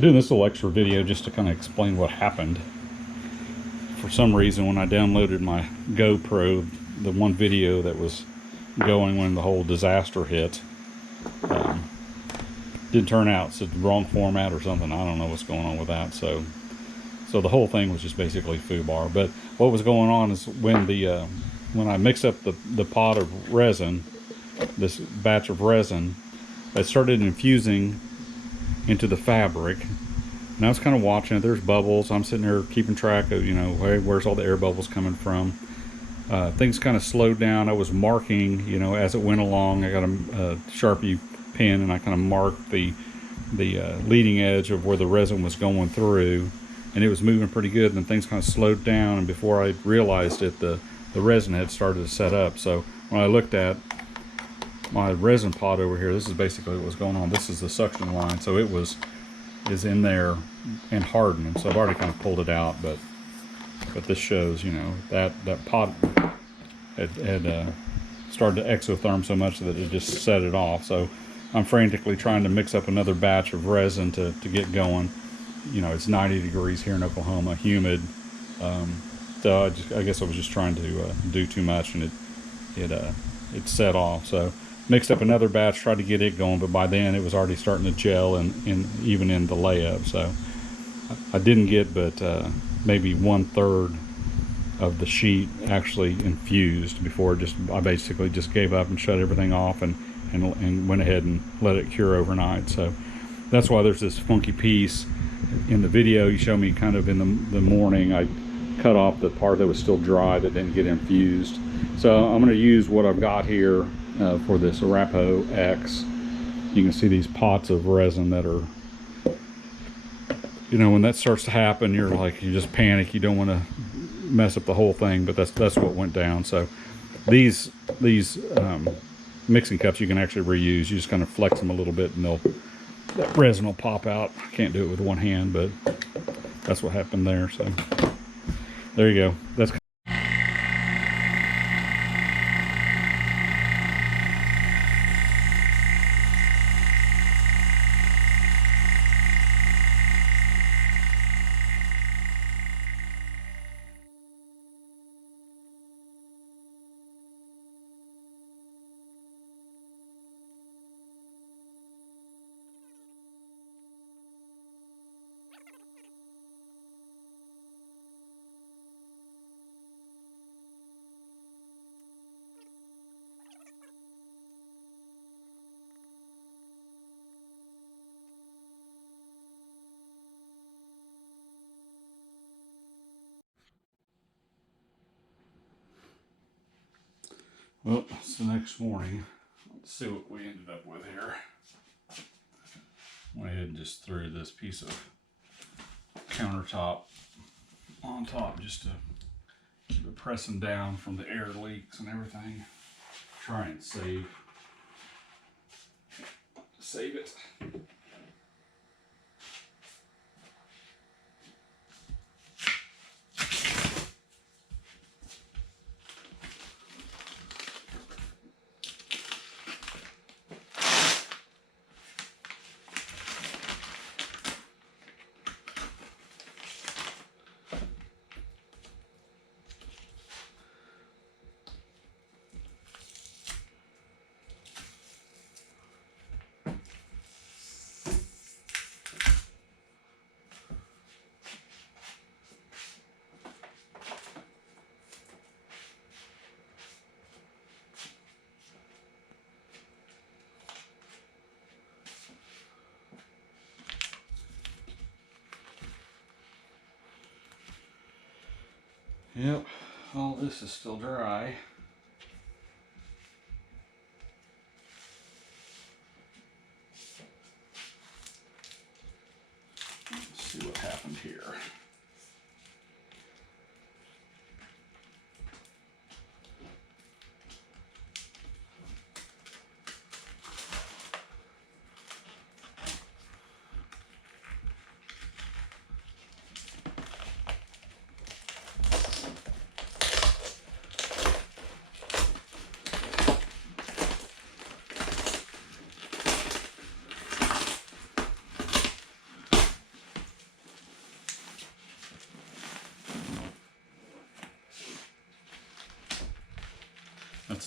I'm doing this little extra video just to kind of explain what happened. For some reason, when I downloaded my GoPro, the one video that was going when the whole disaster hit, didn't turn out. It's the wrong format or something. I don't know what's going on with that. So the whole thing was just basically foobar. But what was going on is when I mixed up the pot of resin, this batch of resin, I started infusing into the fabric. And I was kind of watching it. There's bubbles. I'm sitting there keeping track of, where's all the air bubbles coming from. Things kind of slowed down. I was marking, as it went along. I got a Sharpie pen, and I kind of marked the leading edge of where the resin was going through, and it was moving pretty good. And then things kind of slowed down, and before I realized it, the resin had started to set up. So when I looked at my resin pot over here, this is basically what was going on. This is the suction line, so it is in there and hardening. So I've already kind of pulled it out, but this shows, that pot had started to exotherm so much that it just set it off. So I'm frantically trying to mix up another batch of resin to get going. It's 90 degrees here in Oklahoma, humid. So I guess I was just trying to do too much, and it set off. So mixed up another batch, tried to get it going, but by then it was already starting to gel, and even in the layup. So I didn't get but maybe 1/3 of the sheet actually infused before I basically just gave up and shut everything off and went ahead and let it cure overnight. So that's why there's this funky piece in the video. You show me kind of in the morning. I cut off the part that was still dry that didn't get infused. So I'm going to use what I've got here for this Arapaho X. You can see these pots of resin that are, when that starts to happen, you just panic. You don't want to mess up the whole thing, but that's what went down. So these mixing cups you can actually reuse. You just kind of flex them a little bit, and that resin will pop out. I can't do it with one hand, but that's what happened there. So there you go. That's well, it's the next morning. Let's see what we ended up with here. Went ahead and just threw this piece of countertop on top just to keep it pressing down from the air leaks and everything. Try and save it. Yep, all this is still dry. Let's see what happened here.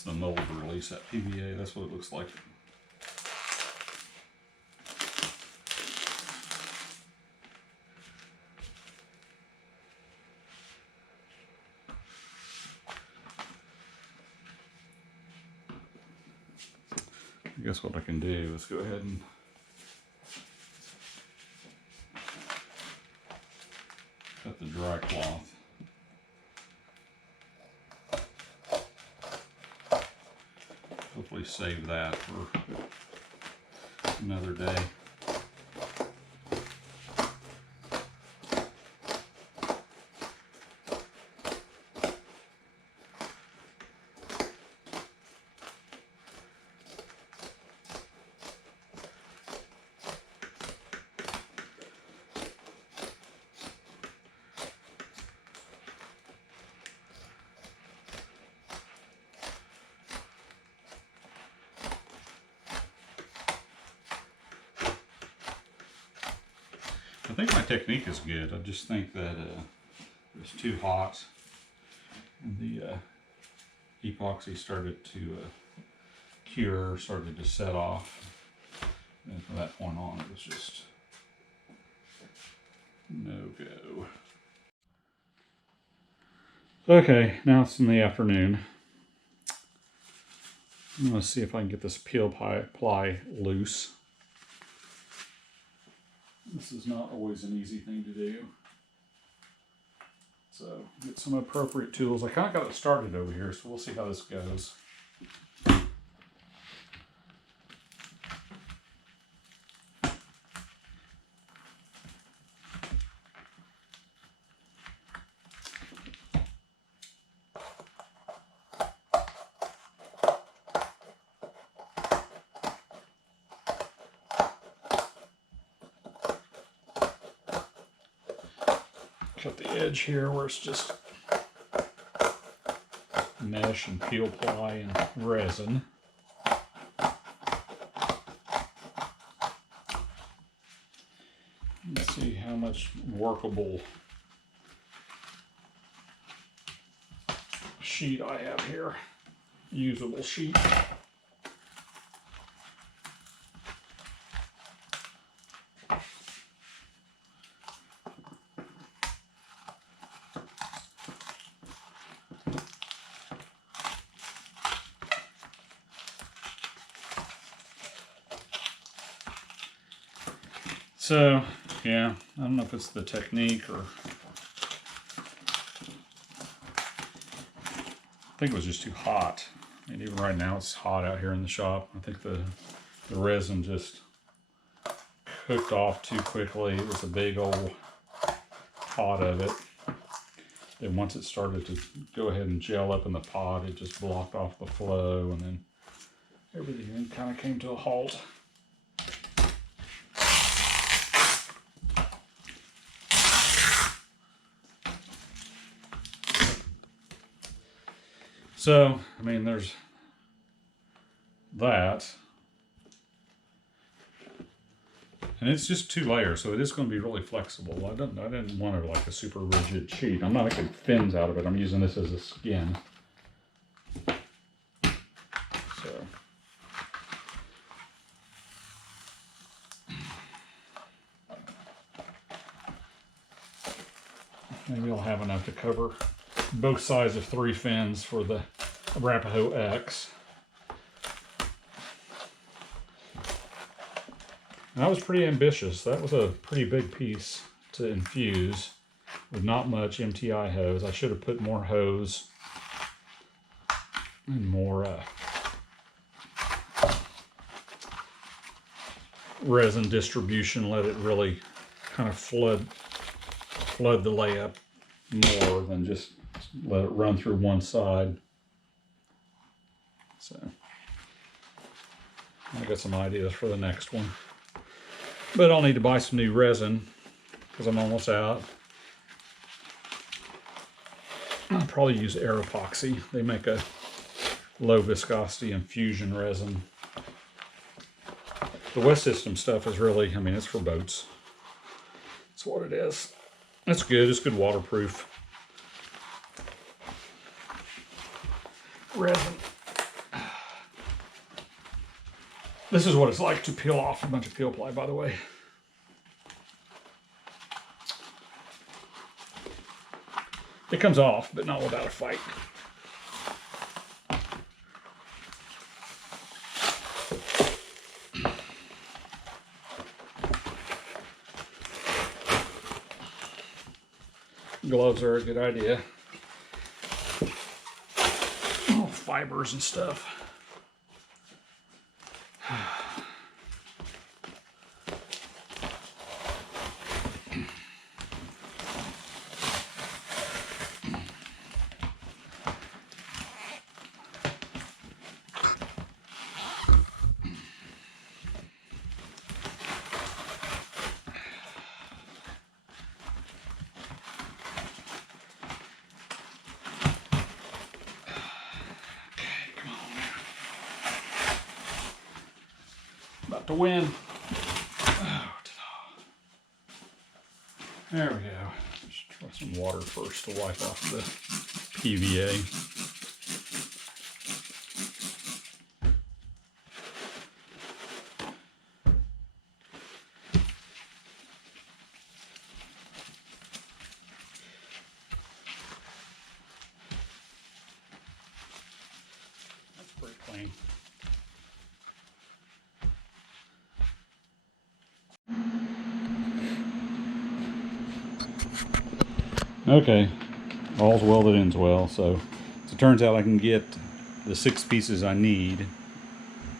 the mold release, that PVA. That's what it looks like. I guess what I can do is go ahead and cut the dry cloth. Hopefully save that for another day. I think my technique is good. I just think that it was too hot, and the epoxy started to cure, started to set off, and from that point on it was just no go. Okay, now it's in the afternoon. I'm going to see if I can get this peel ply loose. This is not always an easy thing to do. So get some appropriate tools. I kind of got it started over here, so we'll see how this goes. Cut the edge here where it's just mesh and peel ply and resin. Let's see how much workable sheet I have here. Usable sheet. So, yeah, I don't know if it's the technique or I think it was just too hot. And even right now it's hot out here in the shop. I think the resin just cooked off too quickly. It was a big old pot of it. Then once it started to go ahead and gel up in the pot, it just blocked off the flow, and then everything kind of came to a halt. So, I mean, there's that. And it's just 2 layers, so it is going to be really flexible. I didn't want it like a super rigid sheet. I'm not making fins out of it. I'm using this as a skin. So maybe I'll have enough to cover both sides of 3 fins for the Arapaho X. And I was pretty ambitious. That was a pretty big piece to infuse with not much MTI hose. I should have put more hose and more resin distribution. Let it really kind of flood the layup more than just let it run through one side. So I got some ideas for the next one. But I'll need to buy some new resin because I'm almost out. I'll probably use air epoxy. They make a low viscosity infusion resin. The West System stuff is really, I mean, it's for boats. That's what it is. It's good. It's good waterproof resin. This is what it's like to peel off a bunch of peel ply, by the way. It comes off, but not without a fight. Gloves are a good idea. Oh, fibers and stuff. About to win. Oh, there we go. Just try some water first to wipe off the PVA. That's pretty clean. Okay, all's well that ends well. So it turns out I can get the 6 pieces I need.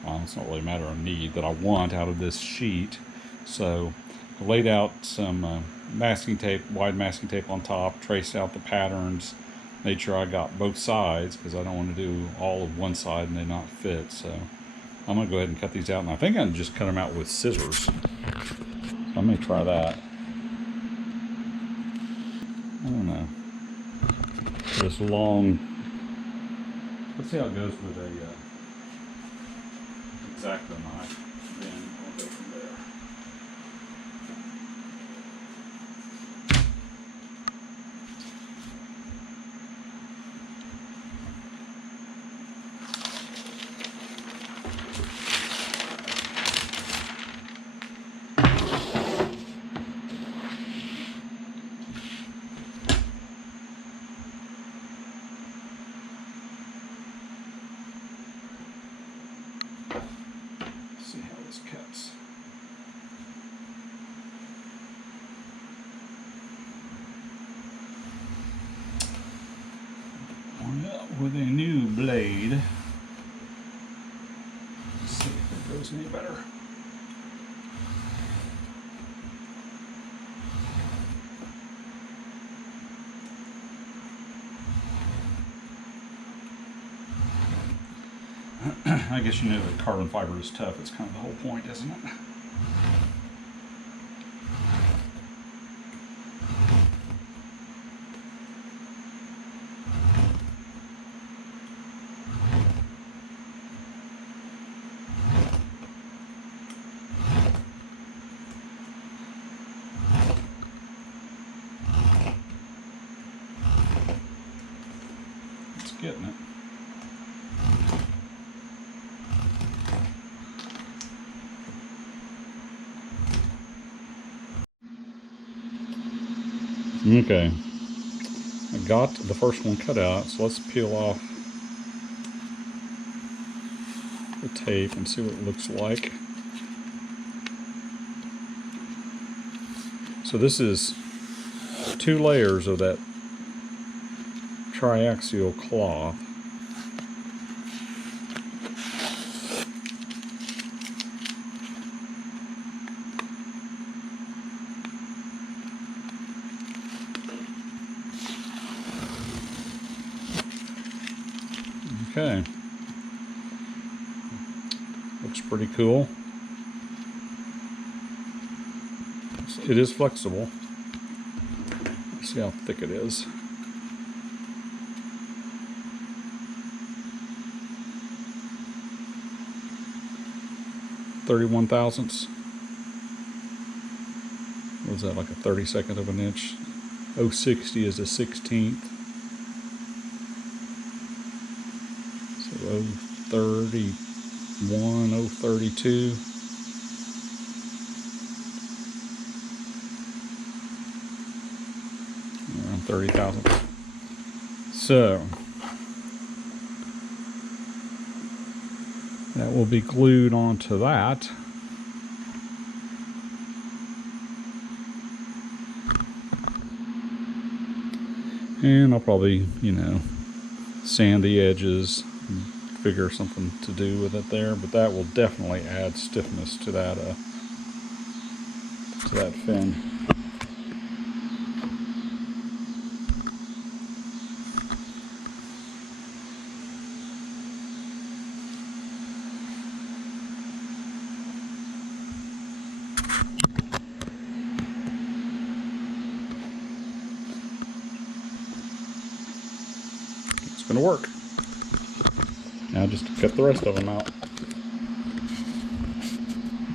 Well, it's not really a matter of need, that I want out of this sheet. So I laid out some masking tape, wide masking tape on top, traced out the patterns, made sure I got both sides because I don't want to do all of one side and they not fit. So I'm going to go ahead and cut these out, and I think I can just cut them out with scissors. So I may try that. I don't know. This long. Let's see how it goes with a X-Acto knife. Then we'll go from there. See how this cuts. With a new blade. Let's see if it goes any better. I guess you know that carbon fiber is tough. It's kind of the whole point, isn't it? It's getting it. Okay, I got the first one cut out, so let's peel off the tape and see what it looks like. So this is 2 layers of that triaxial cloth. Okay, looks pretty cool. It is flexible. Let's see how thick it is. 31 thousandths. What is that, like a 32nd of an inch? 060 is a 16th. So 030, 1032. Around 30 thousandths. So that will be glued onto that. And I'll probably, sand the edges, figure something to do with it there, but that will definitely add stiffness to that fin. It's going to work. Now just cut the rest of them out.